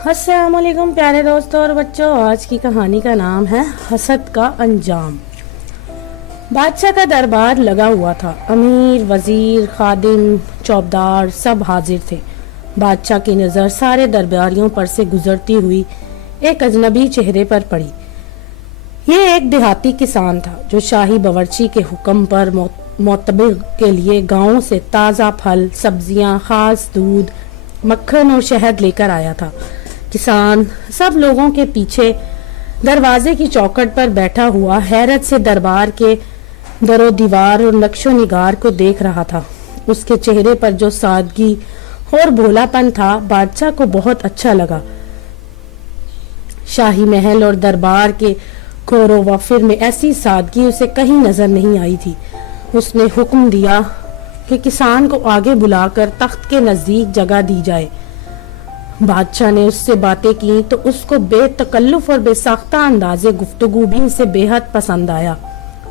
अस्सलाम वालेकुम प्यारे दोस्तों और बच्चों। आज की कहानी का नाम है हसद का अंजाम। बादशाह का दरबार लगा हुआ था। अमीर, वजीर, खादिम, चौबदार सब हाजिर थे। बादशाह की नज़र सारे दरबारियों पर से गुजरती हुई एक अजनबी चेहरे पर पड़ी। ये एक देहाती किसान था जो शाही बावर्ची के हुक्म पर मोतबर के लिए गांव से ताज़ा फल, सब्जियां, खास दूध, मक्खन और शहद लेकर आया था। किसान सब लोगों के पीछे दरवाजे की चौखट पर बैठा हुआ हैरत से दरबार के दरो दीवार और नक्शो निगार को देख रहा था। उसके चेहरे पर जो सादगी और भोलापन था बादशाह को बहुत अच्छा लगा। शाही महल और दरबार के खोरो वफिर में ऐसी सादगी उसे कहीं नजर नहीं आई थी। उसने हुक्म दिया कि किसान को आगे बुलाकर तख्त के नजदीक जगह दी जाए। बादशाह ने उससे बातें की तो उसको बेतकल्लुफ और बेसाख्ता अंदाजे गुफ्तगू भी उसे बेहद पसंद आया।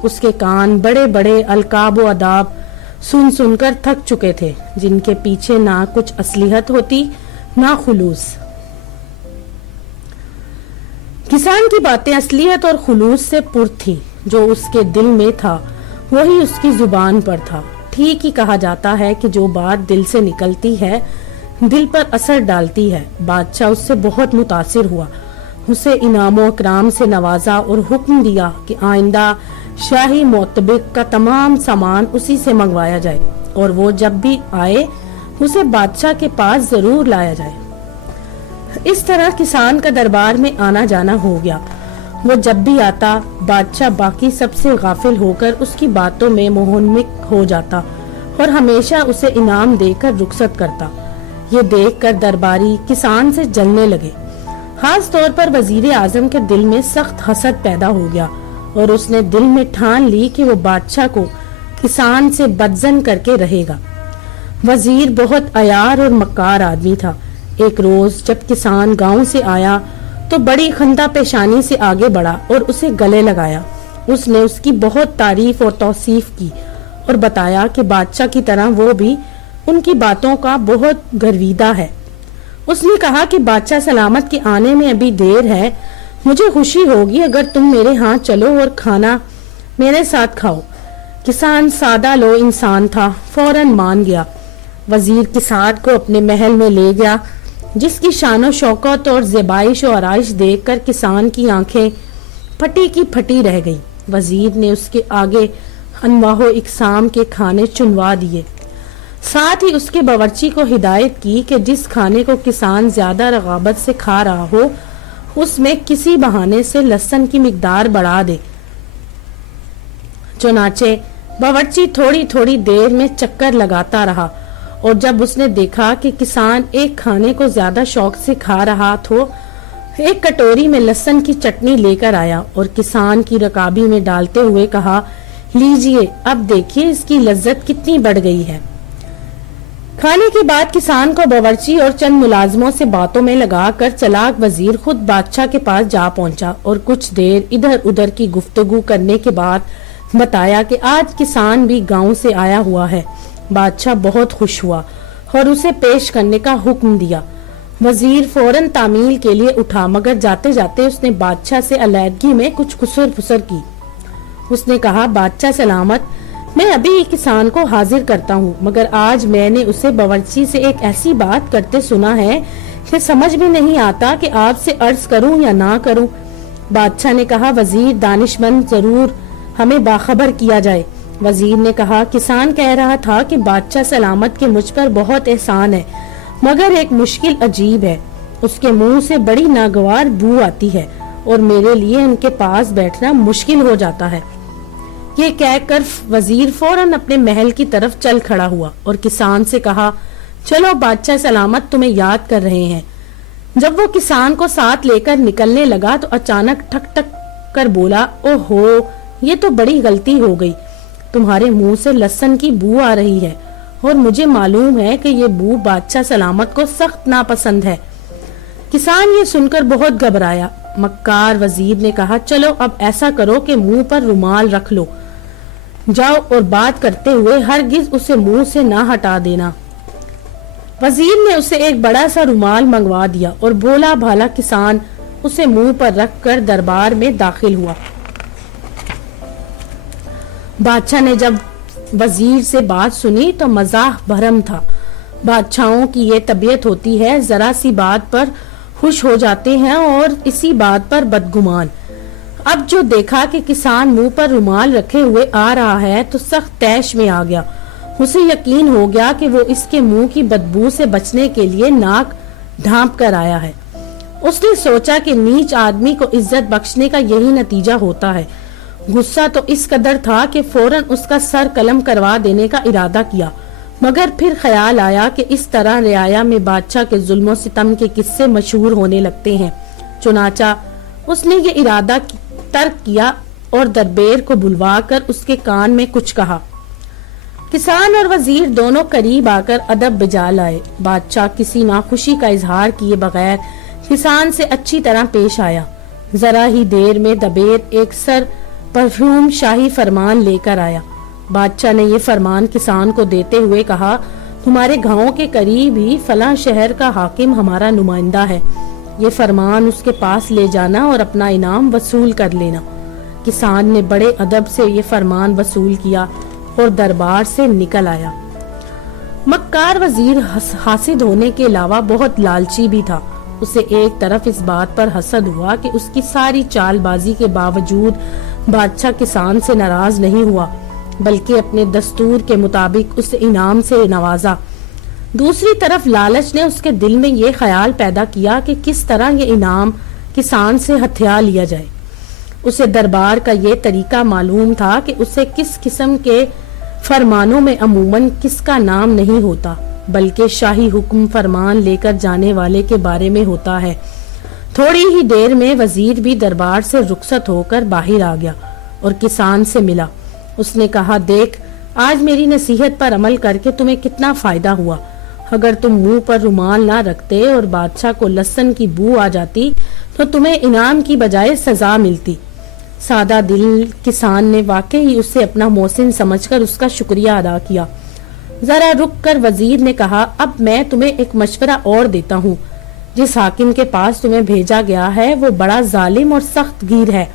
उसके कान बड़े बड़े अलकाब व अदाब सुन सुनकर थक चुके थे, जिनके पीछे ना कुछ असलियत होती ना खुलूस। किसान की बातें असलियत और खुलूस से पुर थी। जो उसके दिल में था वही उसकी जुबान पर था। ठीक ही कहा जाता है कि जो बात दिल से निकलती है दिल पर असर डालती है। बादशाह उससे बहुत मुतासिर हुआ। उसे इनामो इकराम से नवाजा और हुक्म दिया कि आइंदा शाही मोतबिक का तमाम सामान उसी से मंगवाया जाए और वो जब भी आए उसे बादशाह के पास जरूर लाया जाए। इस तरह किसान का दरबार में आना जाना हो गया। वो जब भी आता बादशाह बाकी सबसे गाफिल होकर उसकी बातों में मोहनमिक हो जाता और हमेशा उसे इनाम देकर रुखसत करता। ये देखकर दरबारी किसान से जलने लगे। खास तौर पर वजीर आजम के दिल में सख्त हसद पैदा हो गया और उसने दिल में ठान ली कि वो बादशाह को किसान से बदजन करके रहेगा। वजीर बहुत अयार और मक्कार आदमी था। एक रोज जब किसान गांव से आया तो बड़ी खंदा पेशानी से आगे बढ़ा और उसे गले लगाया। उसने उसकी बहुत तारीफ और तौसीफ की और बताया कि बादशाह की तरह वो भी उनकी बातों का बहुत गर्विदा है। उसने कहा कि बादशाह सलामत के आने में अभी देर है। मुझे खुशी होगी अगर तुम मेरे यहाँ चलो और खाना मेरे साथ खाओ। किसान सादा लो इंसान था, फौरन मान गया। वजीर किसान को अपने महल में ले गया, जिसकी शानो शौकत और ज़ेबाइश और आराइश देखकर किसान की आंखें फटी की फटी रह गई। वजीर ने उसके आगे अनवाहो इकसाम के खाने चुनवा दिए। साथ ही उसके बावर्ची को हिदायत की कि जिस खाने को किसान ज्यादा रगाबत से खा रहा हो उसमें किसी बहाने से लहसुन की मिकदार बढ़ा दे। चुनाचे बावर्ची थोड़ी थोड़ी देर में चक्कर लगाता रहा और जब उसने देखा कि किसान एक खाने को ज्यादा शौक से खा रहा तो एक कटोरी में लहसुन की चटनी लेकर आया और किसान की रकाबी में डालते हुए कहा, लीजिए अब देखिए इसकी लज्जत कितनी बढ़ गई है। खाने के बाद किसान को बावर्ची और चंद मुलाजमों से बातों में लगाकर चलाक वजीर खुद बादशाह के पास जा पहुंचा और कुछ देर इधर उधर की गुफ्तगू करने के बाद बताया कि आज किसान भी गांव से आया हुआ है। बादशाह बहुत खुश हुआ और उसे पेश करने का हुक्म दिया। वजीर फौरन तामील के लिए उठा, मगर जाते जाते उसने बादशाह से अलैदगी में कुछ खुसर फुसर की। उसने कहा, बादशाह सलामत, मैं अभी किसान को हाजिर करता हूँ, मगर आज मैंने उसे बावर्ची से एक ऐसी बात करते सुना है कि समझ में नहीं आता कि आपसे अर्ज करूँ या ना करूँ। बादशाह ने कहा, वजीर दानिशमंद, जरूर हमें बाखबर किया जाए। वजीर ने कहा, किसान कह रहा था कि बादशाह सलामत के मुझ पर बहुत एहसान है, मगर एक मुश्किल अजीब है। उसके मुंह से बड़ी नागवार बू आती है और मेरे लिए उनके पास बैठना मुश्किल हो जाता है। ये कहकर वजीर फौरन अपने महल की तरफ चल खड़ा हुआ और किसान से कहा, चलो बादशाह सलामत तुम्हें याद कर रहे हैं। जब वो किसान को साथ लेकर निकलने लगा तो अचानक ठक ठक कर बोला, ओहो, ये तो बड़ी गलती हो गई। तुम्हारे मुंह से लहसुन की बू आ रही है और मुझे मालूम है कि ये बू बादशाह सलामत को सख्त नापसंद है। किसान ये सुनकर बहुत घबराया। मक्कार वजीर ने कहा, चलो अब ऐसा करो कि मुंह पर रुमाल रख लो, जाओ और बात करते हुए हरगिज उसे मुंह से ना हटा देना। वजीर ने उसे एक बड़ा सा रुमाल मंगवा दिया और भोला भाला किसान उसे मुंह पर रखकर दरबार में दाखिल हुआ। बादशाह ने जब वजीर से बात सुनी तो मजाक भरम था। बादशाहों की ये तबीयत होती है, जरा सी बात पर खुश हो जाते हैं और इसी बात पर बदगुमान। अब जो देखा कि किसान मुंह पर रुमाल रखे हुए आ रहा है तो सख्त तैश में आ गया। उसे यकीन हो गया कि वो इसके मुंह की बदबू से बचने के लिए नाक ढांप कर आया है। उसने सोचा कि नीच आदमी को इज्जत बख्शने का यही नतीजा होता है। गुस्सा तो इस कदर था कि फौरन उसका सर कलम करवा देने का इरादा किया, मगर फिर ख्याल आया कि इस तरह रियाया में बादशाह के जुल्म सितम के किस्से मशहूर होने लगते हैं। चुनाचा उसने ये इरादा तर्क किया और दरबार को बुलवाकर उसके कान में कुछ कहा। किसान और वजीर दोनों करीब आकर अदब बजा लाए। बादशाह किसी नाखुशी का इजहार किए बगैर किसान से अच्छी तरह पेश आया। जरा ही देर में दरबार एक सर परफ्यूम शाही फरमान लेकर आया। बादशाह ने ये फरमान किसान को देते हुए कहा, तुम्हारे गांव के करीब ही फलां शहर का हाकिम हमारा नुमाइंदा है। ये फरमान उसके पास ले जाना और अपना इनाम वसूल कर लेना। किसान ने बड़े अदब से ये फरमान वसूल किया और दरबार से निकल आया। मक्कार वजीर हासिद होने के अलावा बहुत लालची भी था। उसे एक तरफ इस बात पर हसद हुआ कि उसकी सारी चालबाजी के बावजूद बादशाह किसान से नाराज नहीं हुआ, बल्कि अपने दस्तूर के मुताबिक उसे इनाम से नवाजा। दूसरी तरफ लालच ने उसके दिल में ये ख्याल पैदा किया कि किस तरह ये इनाम किसान से हथिया लिया जाए। उसे दरबार का ये तरीका मालूम था कि उसे किस किस्म के फरमानों में अमूमन किसका नाम नहीं होता, बल्कि शाही हुक्म फरमान लेकर जाने वाले के बारे में होता है। थोड़ी ही देर में वजीर भी दरबार से रुखसत होकर बाहर आ गया और किसान से मिला। उसने कहा, देख, आज मेरी नसीहत पर अमल करके तुम्हें कितना फायदा हुआ। अगर तुम मुंह पर रुमाल ना रखते और बादशाह को लहसुन की बू आ जाती तो तुम्हें इनाम की बजाय सजा मिलती। सादा दिल किसान ने वाकई उसे अपना मोहसिन समझकर उसका शुक्रिया अदा किया। जरा रुक कर वजीर ने कहा, अब मैं तुम्हें एक मशवरा और देता हूँ। जिस हाकिम के पास तुम्हें भेजा गया है वो बड़ा जालिम और सख्त गिर है।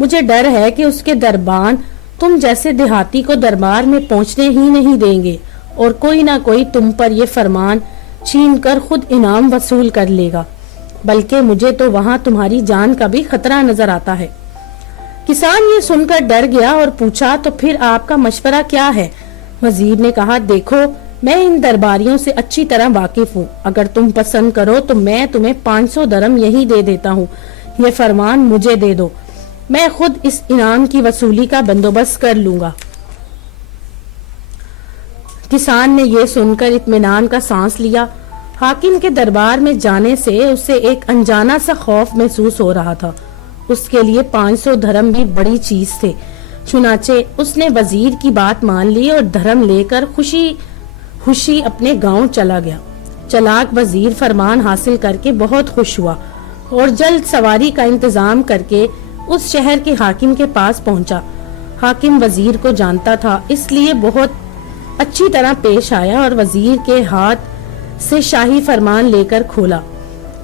मुझे डर है कि उसके दरबान तुम जैसे देहाती को दरबार में पहुंचने ही नहीं देंगे और कोई ना कोई तुम पर ये फरमान छीन कर खुद इनाम वसूल कर लेगा। बल्कि मुझे तो वहां तुम्हारी जान का भी खतरा नजर आता है। किसान ये सुनकर डर गया और पूछा, तो फिर आपका मशवरा क्या है? वजीर ने कहा, देखो, मैं इन दरबारियों से अच्छी तरह वाकिफ हूँ। अगर तुम पसंद करो तो मैं तुम्हें 500 दरम यही दे देता हूँ। ये फरमान मुझे दे दो, मैं खुद इस इनाम की वसूली का बंदोबस्त कर लूंगा। किसान ने यह सुनकर इत्मीनान का सांस लिया। हाकिम के दरबार में जाने से उसे एक अनजाना सा खौफ महसूस हो रहा था। उसके लिए 500 धर्म भी बड़ी चीज थे। चुनाचे उसने वजीर की बात मान ली और धर्म लेकर खुशी खुशी अपने गांव चला गया। चालाक वजीर फरमान हासिल करके बहुत खुश हुआ और जल्द सवारी का इंतजाम करके उस शहर के हाकिम के पास पहुंचा। हाकिम वजीर को जानता था, इसलिए बहुत अच्छी तरह पेश आया और वजीर के हाथ से शाही फरमान लेकर खोला।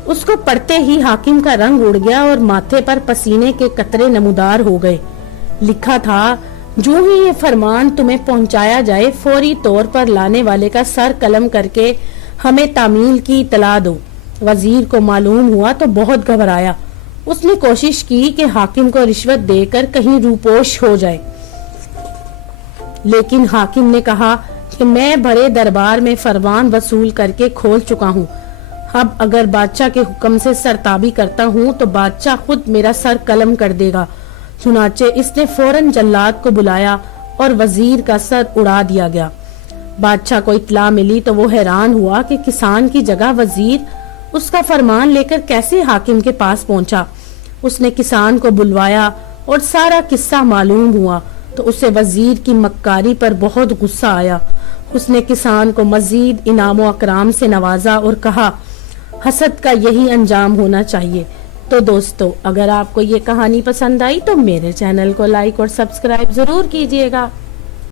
उसको पढ़ते ही हाकिम का रंग उड़ गया और माथे पर पसीने के कतरे नमूदार हो गए। लिखा था, जो ही ये फरमान तुम्हें पहुंचाया जाए, फौरी तौर पर लाने वाले का सर कलम करके हमें तामील की इतला दो। वजीर को मालूम हुआ तो बहुत घबराया। उसने कोशिश की कि हाकिम को रिश्वत देकर कहीं रूपोश हो जाए, लेकिन हाकिम ने कहा कि मैं बड़े दरबार में फरमान वसूल करके खोल चुका हूँ। अब अगर बादशाह के हुक्म से सरताबी करता हूँ तो बादशाह खुद मेरा सर कलम कर देगा। चुनाचे इसने फौरन जल्लाद को बुलाया और वजीर का सर उड़ा दिया गया। बादशाह को इत्तला मिली तो वो हैरान हुआ कि किसान की जगह वजीर उसका फरमान लेकर कैसे हाकिम के पास पहुंचा। उसने किसान को बुलवाया और सारा किस्सा मालूम हुआ तो उसे वजीर की मक्कारी पर बहुत गुस्सा आया। उसने किसान को मजीद इनामो अकराम से नवाजा और कहा, हसद का यही अंजाम होना चाहिए। तो दोस्तों, अगर आपको ये कहानी पसंद आई तो मेरे चैनल को लाइक और सब्सक्राइब जरूर कीजिएगा।